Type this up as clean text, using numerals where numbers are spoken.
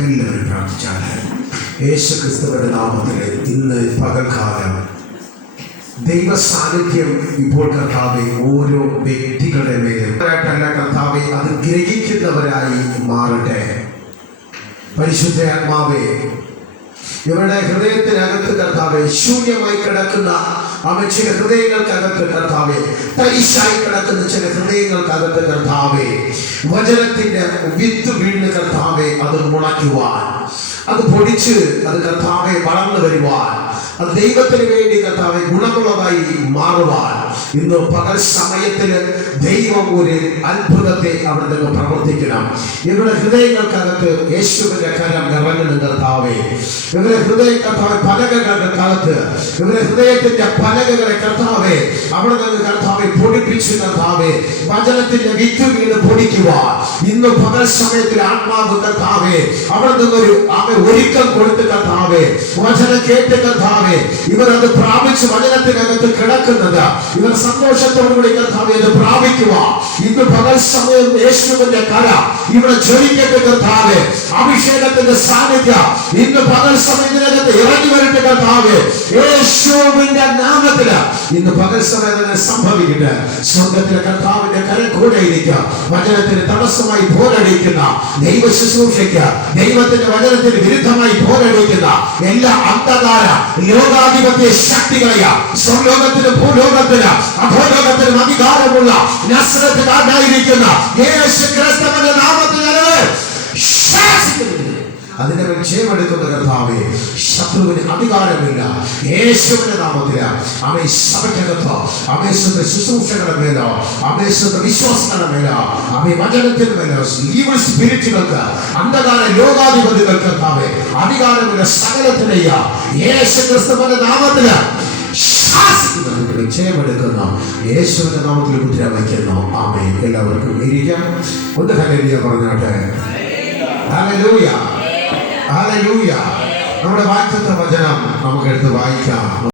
എല്ലാവരും പ്രാർത്ഥിച്ചാൽ യേശു ക്രിസ്തുവിന്റെ നാമത്തിൽ ഇന്ന് പകൽക്കാലം ദൈവ സാന്നിധ്യം ഇപ്പോൾ കർത്താവെ ഓരോ വ്യക്തികളുടെ മേലും കർത്താവെ അത് ഗ്രഹിക്കുന്നവരായി മാറട്ടെ. പരിശുദ്ധ ആത്മാവേ, ഇവരുടെ ഹൃദയത്തിനകത്ത് കർത്താവെ ശൂന്യമായി കിടക്കുന്ന ചില ഹൃദയങ്ങൾക്കകത്ത് കർത്താവെ, തരിശായി കിടക്കുന്ന ചില ഹൃദയങ്ങൾക്കകത്ത് കർത്താവെ, വചനത്തിന്റെ വിത്ത് വീണ് കർത്താവെ അത് മുളയ്ക്കുവാൻ, അത് പൊടിച്ച് അത് കർത്താവെ വളർന്നു വരുവാൻ, അത് ദൈവത്തിന് വേണ്ടി കർത്താവെ ഗുണമുള്ളതായി മാറുവാൻ ഇന്ന് പകൽ സമയത്തിൽ ദൈവം ഒരു അത്ഭുതത്തെ അവിടെ പ്രവർത്തിക്കണം. ഇവരുടെ ഹൃദയങ്ങൾക്കകത്ത് യേശുവിന്റെ കരം ഇറങ്ങുന്ന കർത്താവെ, ഇവരുടെ ഹൃദയ കർത്താവ് പലകകൾക്കകത്ത്, ഇവരുടെ ഹൃദയത്തിന്റെ പലകകളെ കർത്താവെ അവിടെ നിന്ന് കർത്താവെ പൊടിപ്പിച്ച് കർത്താവെ വചനത്തിന്റെ വിത്ത് വീണ് പൊടിക്കുവാൻ ഇന്ന് പകൽ സമയത്തിൽ ആത്മാവ് കർത്താവെ അവിടെ നിന്നൊരു ഒരുക്കം കൊടുത്ത് കർത്താവെ വചനം കേട്ട് കർത്താവെ ഇവർ അത് പ്രാപിച്ച് വചനത്തിനകത്ത് കിടക്കുന്നത് ഇവർ സന്തോഷത്തോടുകൂടി കർത്താവെ അത് പ്രാപിക്കുക. ഇന്ന് പകൽ സമയം യേശുവിന്റെ കര ഇവിടെ ജ്വലിക്കട്ടെ കർത്താവെ. അഭിഷേകത്തിന്റെ സാന്നിധ്യം ഇന്ന് പകൽ സമയത്തിനകത്ത് ഇറങ്ങി വരട്ടെ കർത്താവെ. യേശുവിന്റെ നാമത്തിൽ ഇന്ന് പകൽ സമയത്ത് സംഭവിക്കട്ടെ. സ്വർഗത്തിലെ കർത്താവിന്റെ കരം കൂടെ ഇരിക്കുക. വചനത്തിന് തടസ്സമായി പോരടിക്കുന്ന ദൈവ ശുശ്രൂഷയ്ക്ക്, ദൈവത്തിന്റെ വചനത്തിന് വിരുദ്ധമായി പോരടിക്കുന്ന എല്ലാ അന്ധകാര ലോകാധിപത്യ ശക്തികളെയ സ്വർലോകത്തിനും ഭൂലോകത്തിനും അധോലോകത്തിനും അധികാരമുള്ള നസ്രത്തുകാരനായിരിക്കുന്ന യേശു ക്രിസ്തുവിന്റെ നാമത്തിൽ അതിന്റെ വിജയമെടുക്കുന്ന കർത്താവേ, ശത്രുവിന് അധികാരമില്ല. യേശുവിന്റെ നാമത്തിൽ അവൻ സഭയ്ക്കകത്തോ, അമേശ്വര ശുശ്രൂഷകളുടെ മേലോ, അമേശ്വര വിശ്വാസങ്ങളുടെ മേലോ, അവൻ വചനത്തിന് മേലോ, ഈവിൾ സ്പിരിറ്റുകൾക്ക്, അന്ധകാര ലോകാധിപതികൾക്ക് കർത്താവേ അധികാരമില്ല. സകലത്തിനെയ യേശു ക്രിസ്തുവിന്റെ നാമത്തിൽ വിജയമെടുക്കുന്ന യേശുവിന്റെ നാമത്തിൽ മുദ്ര വയ്ക്കുന്നു. ആമേൻ. എല്ലാവർക്കും ഇരിക്കാം. ഒന്ന് ഹല്ലേലൂയ പറഞ്ഞാട്ടെ. Hallelujah, hallelujah. നമ്മുടെ വാക്യത്തെ വചനം നമുക്ക് എടുത്ത് വായിക്കാം.